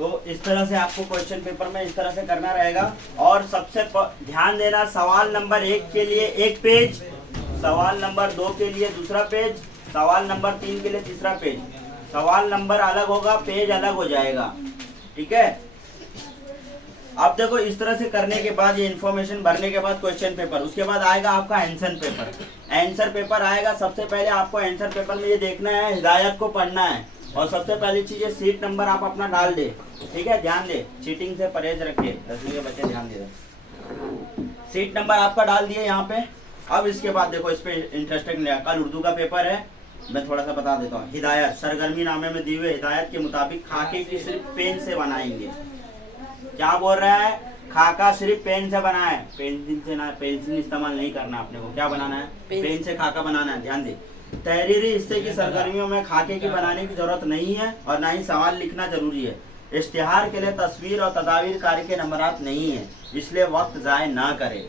तो इस तरह से आपको क्वेश्चन पेपर में इस तरह से करना रहेगा। और सबसे ध्यान देना, सवाल नंबर 1 के लिए एक पेज, सवाल नंबर 2 के लिए दूसरा पेज, सवाल नंबर 3 के लिए तीसरा पेज। सवाल नंबर अलग होगा, पेज अलग हो जाएगा, ठीक है। अब देखो इस तरह से करने के बाद, ये इन्फॉर्मेशन भरने के बाद क्वेश्चन पेपर, उसके बाद आएगा आपका आंसर पेपर। आंसर पेपर आएगा, सबसे पहले आपको आंसर पेपर में ये देखना है, हिदायत को पढ़ना है। और सबसे पहली चीज है सीट नंबर आप अपना डाल दे, ठीक है। ध्यान दे, चीटिंग से परहेज रखिए, 10वीं के बच्चे ध्यान दे। सीट नंबर आपका डाल दिए यहाँ पे। अब इसके बाद देखो इस पे इंटरेस्टिंग लिया, कल उर्दू का पेपर है, मैं थोड़ा सा बता देता हूँ। हिदायत, सरगर्मी नामे में दी हुई हिदायत के मुताबिक खाके की सिर्फ पेन से बनाएंगे। क्या बोल रहा है, खाका सिर्फ पेन से बनाए, पेंसिल से ना, पेंसिल इस्तेमाल नहीं करना अपने को। क्या बनाना है, पेन से खाका बनाना है। ध्यान दे, तहरीरी हिस्से की सरगर्मियों में खाके की बनाने की जरूरत नहीं है और ना ही सवाल लिखना जरूरी है। इश्तिहार के लिए तस्वीर और तदावीर कारी के नंबरात नहीं है, इसलिए वक्त जाए ना करें।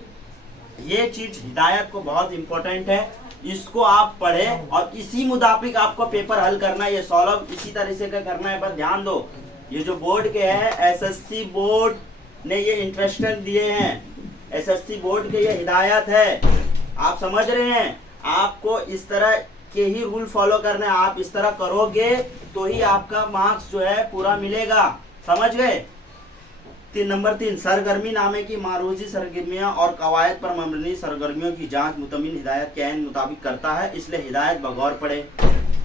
ये चीज हिदायत को बहुत इंपॉर्टेंट है, इसको आप पढ़े और इसी मुताबिक आपको पेपर हल करना है। ये सॉल्व इसी तरह से करना है, बस ध्यान दो। ये जो बोर्ड के हैं, एसएससी बोर्ड ने ये इंस्ट्रक्शन दिए हैं, एसएससी बोर्ड के ये हिदायत है, आप समझ रहे हैं। आपको इस तरह के ही रूल फॉलो करना है, आप इस तरह करोगे तो ही आपका मार्क्स जो है पूरा मिलेगा, समझ गए। नंबर 3, सरगर्मी नामे की मारूजी सरगर्मियां और कवायद पर मबनी सरगर्मियों की जांच मुतमिन हिदायत के ऐन मुताबिक करता है, इसलिए हिदायत बगौर पढ़े।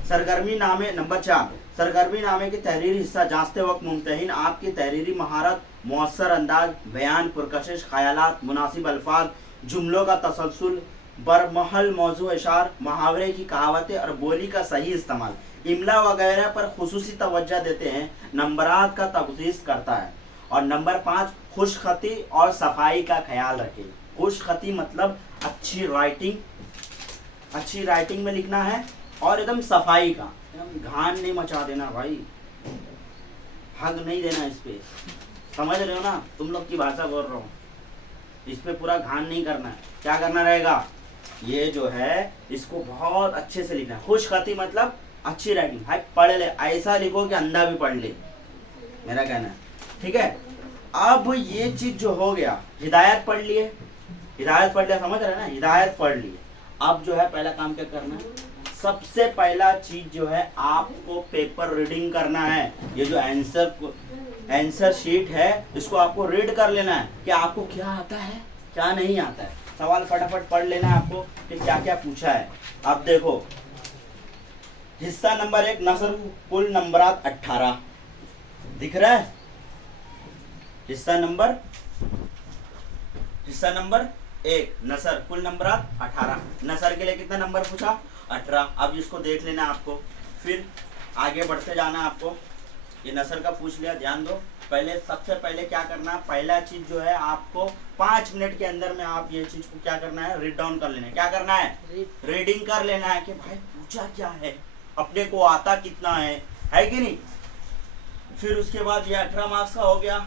सरगर्मी नामे नंबर 4, सरगर्मी नामे की तहरीरी हिस्सा जांचते वक्त मुमतहिन आपकी तहरीरी महारत, मुअस्सर अंदाज, बयान, पुरकशिश ख्यालात, मुनासिब अल्फाज, जुमलों का तसलसल, बरमहल मौजू इशार, मुहावरे की कहावतें और बोली का सही इस्तेमाल, इमला वगैरह पर खुसूसी तवज्जो देते हैं, नंबरात का तबदीस करता है। और नंबर 5, खुशखती और सफाई का ख्याल रखें। खुशखती मतलब अच्छी राइटिंग में लिखना है और एकदम सफाई का, घान नहीं मचा देना भाई, हग नहीं देना इस पे, समझ रहे हो ना, तुम लोग की भाषा बोल रहा हूँ। इस पे पूरा घान नहीं करना है। क्या करना रहेगा, ये जो है इसको बहुत अच्छे से लिखना है। खुशखती मतलब अच्छी राइटिंग, भाई पढ़ ले, ऐसा लिखो कि अंधा भी पढ़ ले, मेरा कहना है, ठीक है। अब ये चीज जो हो गया, हिदायत पढ़ लिए, समझ रहे ना, हिदायत पढ़ लिए। अब जो है पहला काम क्या करना है, सबसे पहला चीज जो है आपको पेपर रीडिंग करना है। ये जो आंसर शीट है इसको आपको रीड कर लेना है कि आपको क्या आता है क्या नहीं आता है। सवाल फटाफट पढ़ लेना है आपको कि क्या क्या पूछा है। अब देखो हिस्सा नंबर 1, नसर कुल नंबरात 18 दिख रहा है। हिस्सा नंबर 1, नसर कुल नंबरात 18। नसर के लिए कितना नंबर पूछा, 18। अब इसको देख लेना आपको, फिर आगे बढ़ते जाना आपको। ये नसर का पूछ लिया, ध्यान दो। पहले सबसे पहले क्या करना है, पहला चीज जो है आपको 5 मिनट के अंदर में आप ये चीज को क्या करना है, रीड डाउन कर लेना है। क्या करना है, रीडिंग कर लेना है कि भाई पूछा क्या है, अपने को आता कितना है कि नहीं। फिर उसके बाद ये 18 मार्क्स का हो गया,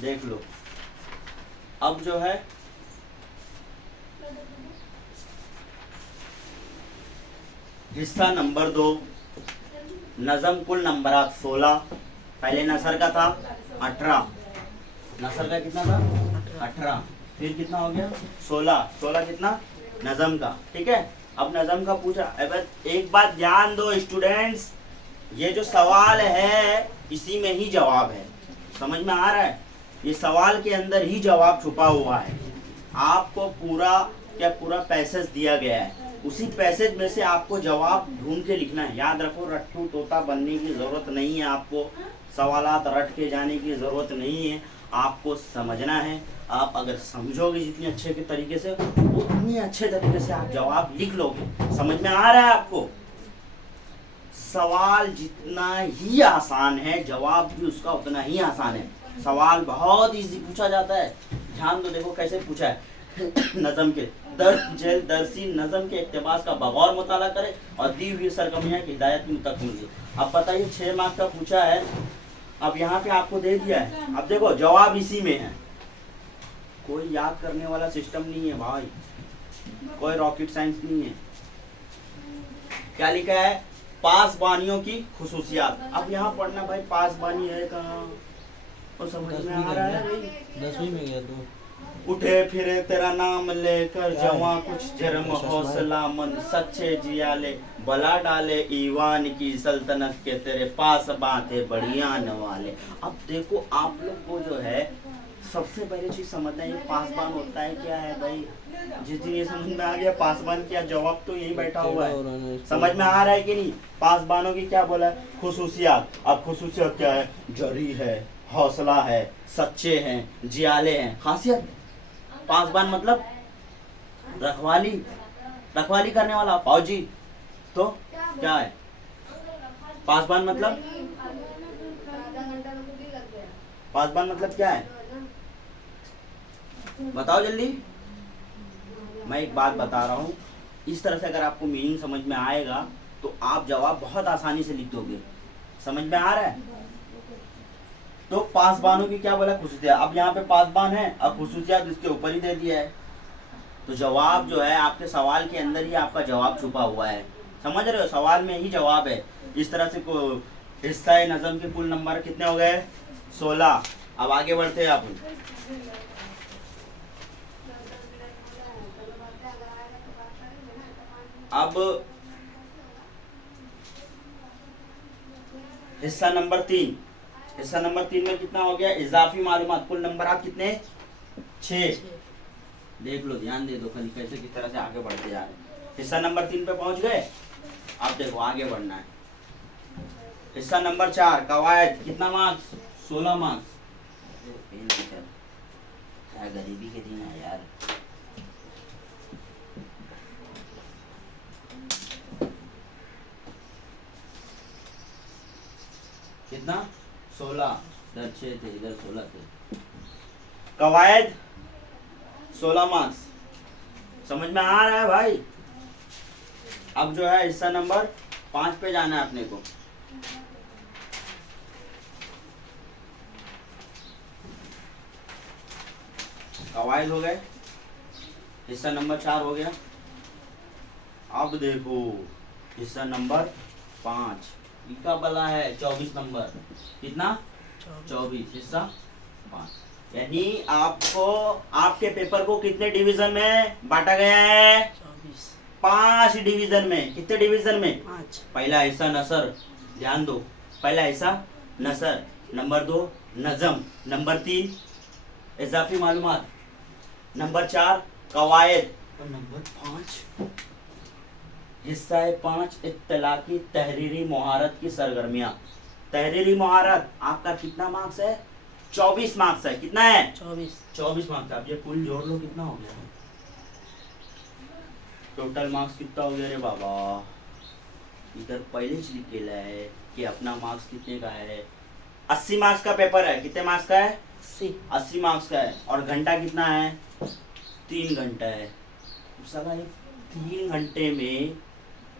देख लो। अब जो है हिस्सा नंबर 2, नज़म कुल नंबरात 16। पहले नसर का था 18, नसर का कितना था 18, फिर कितना हो गया 16 कितना नज़म का, ठीक है। अब नज़म का पूछा। अब एक बात ध्यान दो स्टूडेंट्स, ये जो सवाल है इसी में ही जवाब है, समझ में आ रहा है। ये सवाल के अंदर ही जवाब छुपा हुआ है। आपको पूरा पैसेज दिया गया है, उसी पैसेज में से आपको जवाब ढूंढ के लिखना है। याद रखो, रट्टू तोता बनने की जरूरत नहीं है, आपको सवालात रट के जाने की जरूरत नहीं है, आपको समझना है। आप अगर समझोगे जितने अच्छे के तरीके से, उतनी अच्छे तरीके से आप जवाब लिख लोगे। समझ में आ रहा है आपको, सवाल जितना ही आसान है जवाब भी उसका उतना ही आसान है। सवाल बहुत इजी पूछा जाता है, ध्यान दो। देखो कैसे पूछा है, नज़म के दरसी नज़म के इक्तिबास का बगौर मुताला करे और दी हुई सरगर्मियां की हिदायत की मुतकमिल। अब बताइए 6 मार्क्स का पूछा है, अब यहाँ पे आपको दे दिया है। अब देखो जवाब इसी में है, कोई याद करने वाला सिस्टम नहीं है भाई, कोई रॉकेट साइंस नहीं है। क्या लिखा है, पासबानियों की खुसूसियात। अब यहाँ पढ़ना भाई, पासबानी है कहाँ, और समझ में आ रहा है भाई? 10वीं में गया तू। उठे फिरे तेरा नाम लेकर जवां कुछ जरम हौसला मंद सच्चे जियाले बला डाले ईवान की सल्तनत के तेरे पास बातें बढ़िया नवाले। अब देखो आप लोग को जो है सबसे पहले चीज समझना है ये पासबान होता है क्या है भाई। जिस दिन ये समझ में आ गया पासबान क्या, जवाब तो यही बैठा हुआ है। समझ में आ रहा है कि नहीं? पासबानों की क्या बोला है? खुसूसियात। अब खुसूसियात क्या है? जरी है, हौसला है, सच्चे हैं, जियाले हैं। खासियत पासबान मतलब रखवाली, रखवाली करने वाला फौजी। तो क्या है पासबान मतलब? पासबान मतलब क्या है बताओ जल्दी। मैं एक बात बता रहा हूँ, इस तरह से अगर आपको मीनिंग समझ में आएगा तो आप जवाब बहुत आसानी से लिख दोगे। समझ में आ रहा है? तो पासबानों की क्या बोला? खुसूसियात। अब यहाँ पे पासबान है, अब खुसूसियात इसके ऊपर ही दे दिया है। तो जवाब जो है आपके सवाल के अंदर ही आपका जवाब छुपा हुआ है। समझ रहे हो? सवाल में ही जवाब है। इस तरह से को हिस्सा नज़म के कुल नंबर कितने हो गए? 16। अब आगे बढ़ते हैं अपन। अब हिस्सा नंबर 3। हिस्सा नंबर 3 में कितना हो गया? इजाफी मालूमात। कुल नंबर आप कितने? 6। देख लो, ध्यान दे दो खाली कैसे किस तरह से आगे बढ़ते जा रहे हैं। हिस्सा नंबर 3 पे पहुंच गए। अब देखो आगे बढ़ना है। हिस्सा नंबर 4 कवायद। कितना मार्क्स? 16 मार्क्स। क्या गरीबी के दिन है यार। कितना? 16। इधर 6 थे, इधर 16 थे। कवायद 16 मार्क्स। समझ में आ रहा है भाई? अब जो है हिस्सा नंबर 5 पे जाना है अपने को। कवायद हो गए, हिस्सा नंबर 4 हो गया। अब देखो हिस्सा नंबर 5 इनका बला है 24 नंबर। कितना? 24। हिस्सा 5। यानी आपको आपके पेपर को कितने डिवीजन में बांटा गया है? 5 डिवीजन में। कितने डिवीजन में? 5। पहला हिस्सा नसर, ध्यान दो। पहला हिस्सा नसर, नंबर 2 नजम, नंबर 3 इजाफी मालूमात, नंबर 4 कवायद, और नंबर 5 हिस्सा 5 इत्तलाकी तहरीरी मुहारत की सरगर्मियां। तहरीरी मुहारत आपका कितना मार्क्स है? 24 मार्क्स है। कितना है? 24 मार्क्स। अब ये कुल जोड़ लो कितना हो गया? टोटल मार्क्स कितना हो गया रे बाबा? इधर पहले से लिख के लाया है कि अपना मार्क्स कितने का है। 80 मार्क्स का पेपर है। कितने मार्क्स का है? 80 मार्क्स का है। और घंटा कितना है? 3 घंटा है। सवाल 3 घंटे में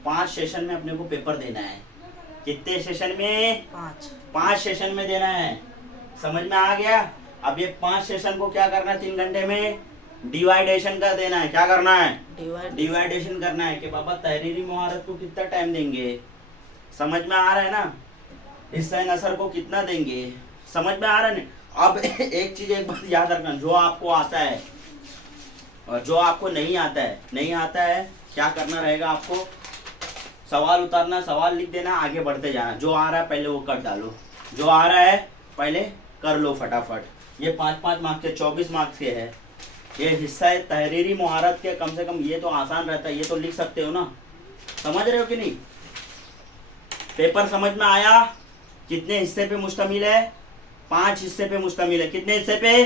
5 सेशन में अपने को पेपर देना है। कितने सेशन में? 5 सेशन में देना है। समझ में आ गया? अब ये 5 सेशन को क्या करना है? 3 घंटे में डिवाइडेशन कर देना है। क्या करना है? डिवाइडेशन करना है कि बाबा तहरीरी मुहारत को कितना टाइम देंगे। समझ में आ रहा है ना? हिस्सा नसर को कितना देंगे। समझ में आ रहा है ना? अब एक चीज एक बात याद रखना, जो आपको आता है और जो आपको नहीं आता है क्या करना रहेगा आपको? सवाल उतारना, सवाल लिख देना, आगे बढ़ते जाना। जो आ रहा है पहले वो कर डालो, जो आ रहा है पहले कर लो फटाफट। ये 5-5 मार्क्स के 24 मार्क्स के है। ये हिस्सा है तहरीरी मुहारत के, कम से कम ये तो आसान रहता है, ये तो लिख सकते हो ना। समझ रहे हो कि नहीं? पेपर समझ में आया? कितने हिस्से पे मुश्तमिल है? 5 हिस्से पे मुश्तमिल है। कितने हिस्से पे?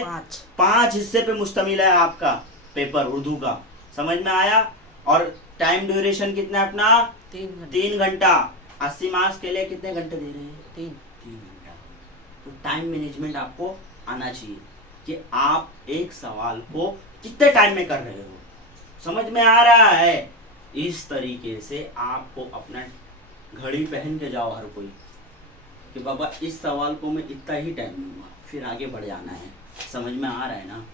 5 हिस्से पे मुश्तमिल है आपका पेपर उर्दू का। समझ में आया? और टाइम ड्यूरेशन कितना है अपना? 3 घंटा। 80 मार्क्स के लिए कितने घंटे दे रहे हैं? 3 घंटा। तो टाइम मैनेजमेंट आपको आना चाहिए कि आप एक सवाल को कितने टाइम में कर रहे हो। समझ में आ रहा है? इस तरीके से आपको अपना घड़ी पहन के जाओ हर कोई कि बाबा इस सवाल को मैं इतना ही टाइम दूंगा, फिर आगे बढ़ जाना है। समझ में आ रहा है ना?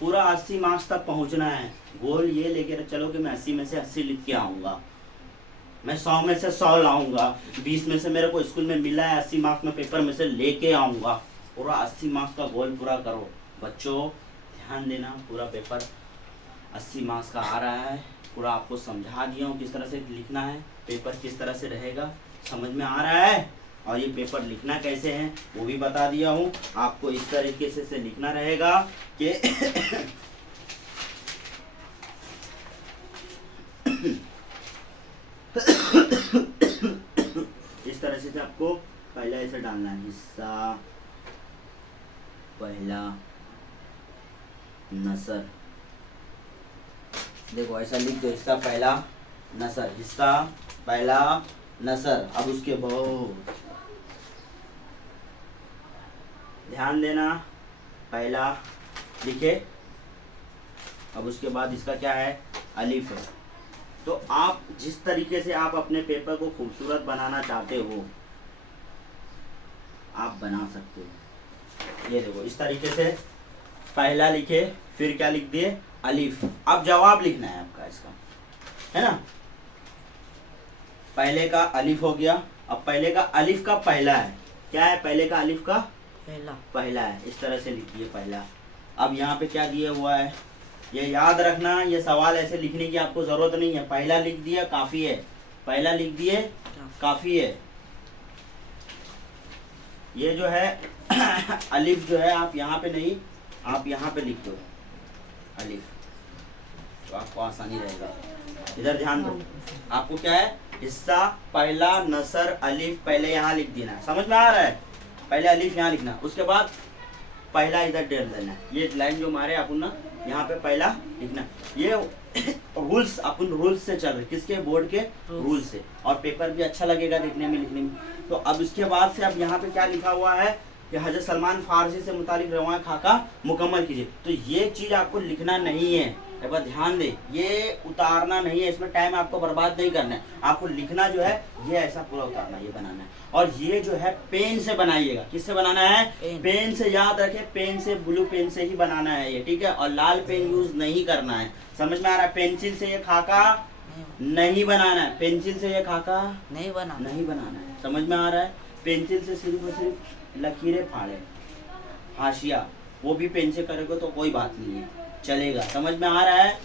पूरा 80 मार्क्स तक पहुंचना है। गोल ये लेके चलो कि मैं 80 में से 80 लिख के आऊँगा। मैं 100 में से 100 लाऊंगा, 20 में से मेरे को स्कूल में मिला है, 80 मार्क्स में पेपर में से लेके आऊंगा। पूरा 80 मार्क्स का गोल पूरा करो बच्चों, ध्यान देना। पूरा पेपर 80 मार्क्स का आ रहा है, पूरा आपको समझा दिया हूँ किस तरह से लिखना है, पेपर किस तरह से रहेगा, समझ में आ रहा है। और ये पेपर लिखना कैसे है वो भी बता दिया हूँ आपको। इस तरीके से लिखना रहेगा कि इस तरह से आपको पहला ऐसे डालना है, हिस्सा पहला नसर। देखो ऐसा लिख दो, हिस्सा पहला नसर, हिस्सा पहला नसर। अब उसके बहुत ध्यान देना, पहला लिखे, अब उसके बाद इसका क्या है, अलिफ है। तो आप जिस तरीके से आप अपने पेपर को खूबसूरत बनाना चाहते हो आप बना सकते हो। ये देखो इस तरीके से पहला लिखे, फिर क्या लिख दिए, अलिफ। अब जवाब लिखना है आपका इसका, है ना। पहले का अलिफ हो गया, अब पहले का अलिफ का पहला है, क्या है, पहले का अलिफ का पहला है, इस तरह से लिखिए पहला। अब यहाँ पे क्या दिया हुआ है ये याद रखना, ये सवाल ऐसे लिखने की आपको जरूरत नहीं है। पहला लिख दिया काफी है, पहला लिख दिए काफी है। ये जो है अलिफ जो है आप यहाँ पे नहीं, आप यहाँ पे लिख दो अलिफ, तो आपको आसानी रहेगा। इधर ध्यान दो, आपको क्या है, हिस्सा पहला नसर अलिफ, पहले यहाँ लिख देना है, समझ में आ रहा है। पहले अलिफ यहाँ लिखना, उसके बाद पहला इधर डेल देना है। ये लाइन जो मारे अपन ना यहाँ पे पहला लिखना। ये रूल्स अपन रूल्स से चल रहे, किसके, बोर्ड के रूल से, और पेपर भी अच्छा लगेगा देखने में लिखने में। तो अब इसके बाद से अब यहाँ पे क्या लिखा हुआ है कि हजरत सलमान फारसी से मुतालिक रवां खाका मुकम्मल कीजिए। तो ये चीज़ आपको लिखना नहीं है, एक बार ध्यान दे, ये उतारना नहीं है, इसमें टाइम आपको बर्बाद नहीं करना है। आपको लिखना जो है ये ऐसा पूरा उतारना, ये बनाना है। और ये जो है पेन से बनाइएगा, किससे बनाना है, पेन से। याद रखें, पेन से, ब्लू पेन से ही बनाना है ये, ठीक है। और लाल पेन यूज नहीं करना है, समझ में आ रहा है। पेंसिल से ये खाका नहीं बनाना है, पेंसिल से ये खाका नहीं बनाना है, समझ में आ रहा है। पेंसिल से सिर्फ और सिर्फ लकीरें फाड़े, हाशिया, वो भी पेन से करोगे तो कोई बात नहीं है, चलेगा, समझ में आ रहा है।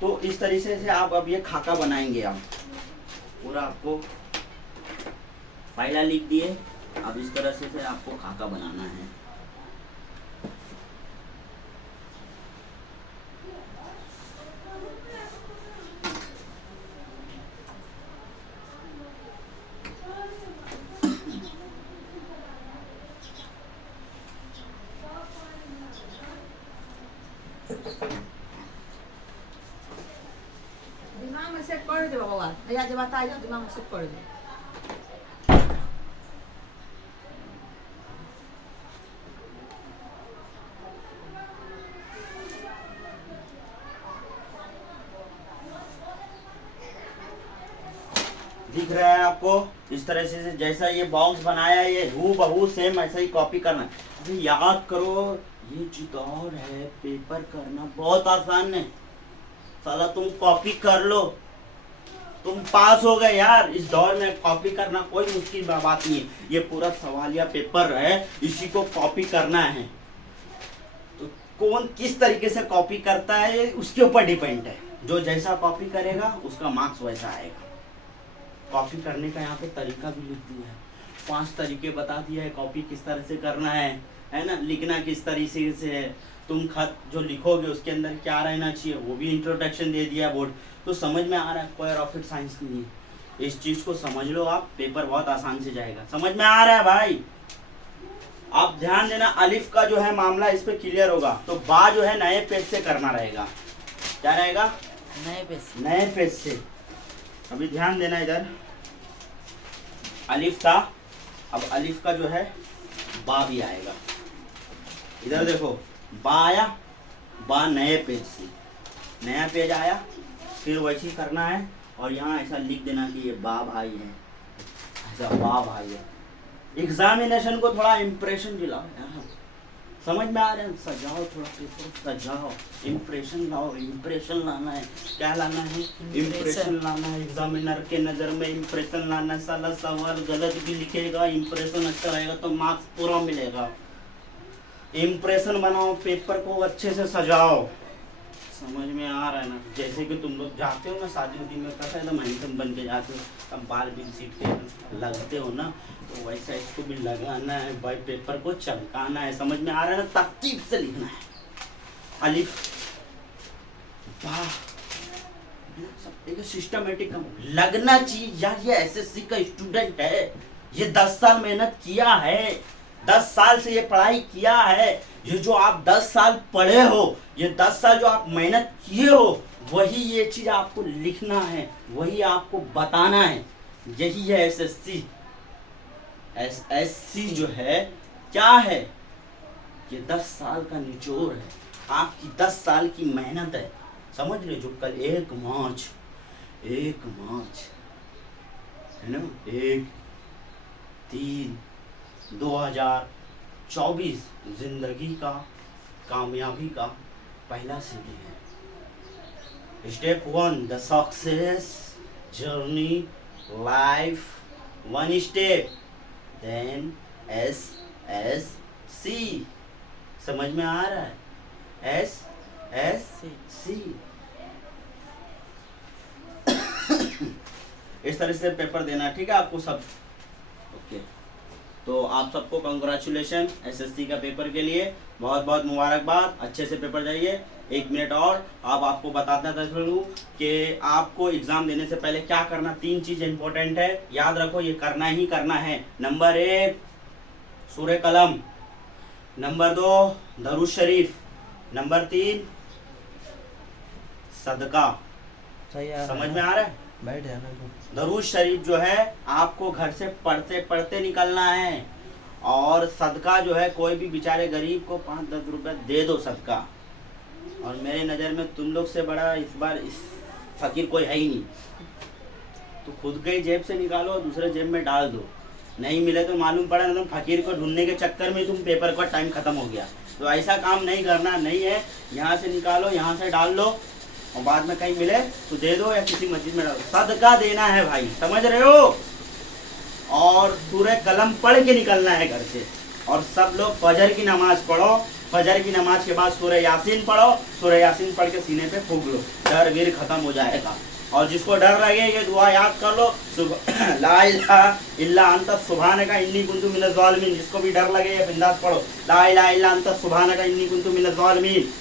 तो इस तरीके से आप अब ये खाका बनाएंगे। आप पूरा आपको पहला लिख दिए, अब इस तरह से आपको खाका बनाना है। दिमाग में सेट कर दे बाबा, या जब आता है दिमाग में सेट कर दे। दिख रहा है आपको, इस तरह से जैसा ये बॉक्स बनाया है ये हूबहू सेम ऐसा ही कॉपी करना है। अभी याद करो, ये चितौर है, पेपर करना बहुत आसान है साला, तुम कॉपी कर लो, तुम पास हो गए यार। इस दौर में कॉपी करना कोई मुश्किल बात नहीं है, ये पूरा सवालिया पेपर है, इसी को कॉपी करना है। तो कौन किस तरीके से कॉपी करता है ये उसके ऊपर डिपेंड है, जो जैसा कॉपी करेगा उसका मार्क्स वैसा आएगा। कॉपी करने का यहाँ पे तरीका भी लिख दिया है, 5 तरीके बता दिया है कॉपी किस तरह से करना है ना। लिखना किस तरीके से है, तुम खत जो लिखोगे उसके अंदर क्या रहना चाहिए वो भी इंट्रोडक्शन दे दिया बोर्ड। तो समझ में आ रहा है, कोई रॉकेट साइंस नहीं है, इस चीज को समझ लो आप, पेपर बहुत आसान से जाएगा। समझ में आ रहा है भाई। आप ध्यान देना, अलिफ का जो है मामला इस पे क्लियर होगा। तो बा जो है नए पेज से करना रहेगा, क्या रहेगा, नए पेज से। अभी ध्यान देना, इधर अलिफ था, अब अलिफ का जो है बा भी आएगा। इधर देखो बा आया, बा नए पेज से, नया पेज आया, फिर वैसे ही करना है। और यहाँ ऐसा लिख देना कि ये बा भाई है, ऐसा बा भाई है। एग्जामिनेशन को थोड़ा इम्प्रेशन दिलाओ यार, समझ में आ रहा है? सजाओ थोड़ा पेपर, सजाओ, इम्प्रेशन लाओ, इम्प्रेशन लाना है। क्या लाना है? इम्प्रेशन लाना है। एग्जामिनर के नज़र में इम्प्रेशन लाना है। साला सवाल गलत भी लिखेगा, इम्प्रेशन अच्छा रहेगा तो मार्क्स पूरा मिलेगा। इम्प्रेशन बनाओ, पेपर को अच्छे से सजाओ। समझ में आ रहा है ना? जैसे कि तुम लोग जाते हो ना शादी उदी में, कैसा एकदम हैंडसम बन के जाते हो, अब बाल भी सीखते लगते हो ना, तो वैसा इसको भी लगाना है भाई, पेपर को चमकाना है। समझ में आ रहा है ना? तरतीब से लिखना है। अलिफ वाह, सब एक सिस्टमेटिक लगना चाहिए यार। ये एसएससी का स्टूडेंट है, ये 10 साल मेहनत किया है, 10 साल से ये पढ़ाई किया है। ये जो आप 10 साल पढ़े हो, ये 10 साल जो आप मेहनत किए हो, वही ये चीज आपको लिखना है, वही आपको बताना है। यही है एसएससी। एसएससी जो है क्या है? ये 10 साल का निचोड़ है, आपकी 10 साल की मेहनत है। समझ रहे? जो कल 1 मार्च है ना, 1/3/2024 जिंदगी का कामयाबी का पहला सीढ़ी है। Step 1 the success journey life 1 step, then SSC। समझ में आ रहा है? SSC। इस तरह से पेपर देना, ठीक है आपको सब? ओके, तो आप सबको कंग्रेचुलेशन एसएससी का पेपर के लिए, बहुत बहुत मुबारकबाद। अच्छे से पेपर जाइए। 1 मिनट और अब आपको बताता चलूँ कि आपको एग्जाम देने से पहले क्या करना। 3 चीज़ इंपॉर्टेंट है, याद रखो, ये करना ही करना है। नंबर 1 सूर्य कलम, नंबर 2 दरूद शरीफ, नंबर 3 सदका। समझ में आ रहा है? बैठ जाना तो। दरूद शरीफ जो है आपको घर से पढ़ते पढ़ते निकलना है, और सदका जो है कोई भी बेचारे गरीब को 5-10 रुपए दे दो सदका। और मेरे नज़र में तुम लोग से बड़ा इस बार इस फकीर कोई है ही नहीं, तो खुद के ही जेब से निकालो और दूसरे जेब में डाल दो। नहीं मिले तो मालूम पड़ा ना, तुम फकीर को ढूंढने के चक्कर में तुम पेपर का टाइम खत्म हो गया। तो ऐसा काम नहीं करना, नहीं है। यहाँ से निकालो, यहाँ से डाल लो, और बाद में कहीं मिले तो दे दो या किसी मस्जिद में डालो। सदका देना है भाई, समझ रहे हो? और सूरह कलम पढ़ के निकलना है घर से। और सब लोग फजर की नमाज पढ़ो, फजर की नमाज के बाद सूरह यासीन पढ़ो, सूरह यासीन पढ़ के सीने पे फूंक लो, डर वीर खत्म हो जाएगा। और जिसको डर लगे ये दुआ याद कर लो, ला इलाहा इल्ला अंता सुब्हानका इन्नी कुन्तु मिनज़ ज़ालिमीन। जिसको भी डर लगे ये बिंदास पढ़ो, ला इलाहा इल्ला अंता सुब्हानका इन्नी कुन्तु मिनज़ ज़ालिमीन।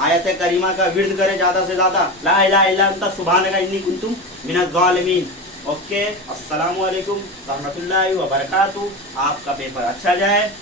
आयत करीमा का विर्द करे ज़्यादा से ज़्यादा, ला इलाहा इल्ला अंता सुब्हानका इन्नी कुन्तु मिनज़ ज़ालिमीन। ओके, अस्सलामु अलैकुम रहमतुल्लाहि व बरकातहू। आपका पेपर अच्छा जाए।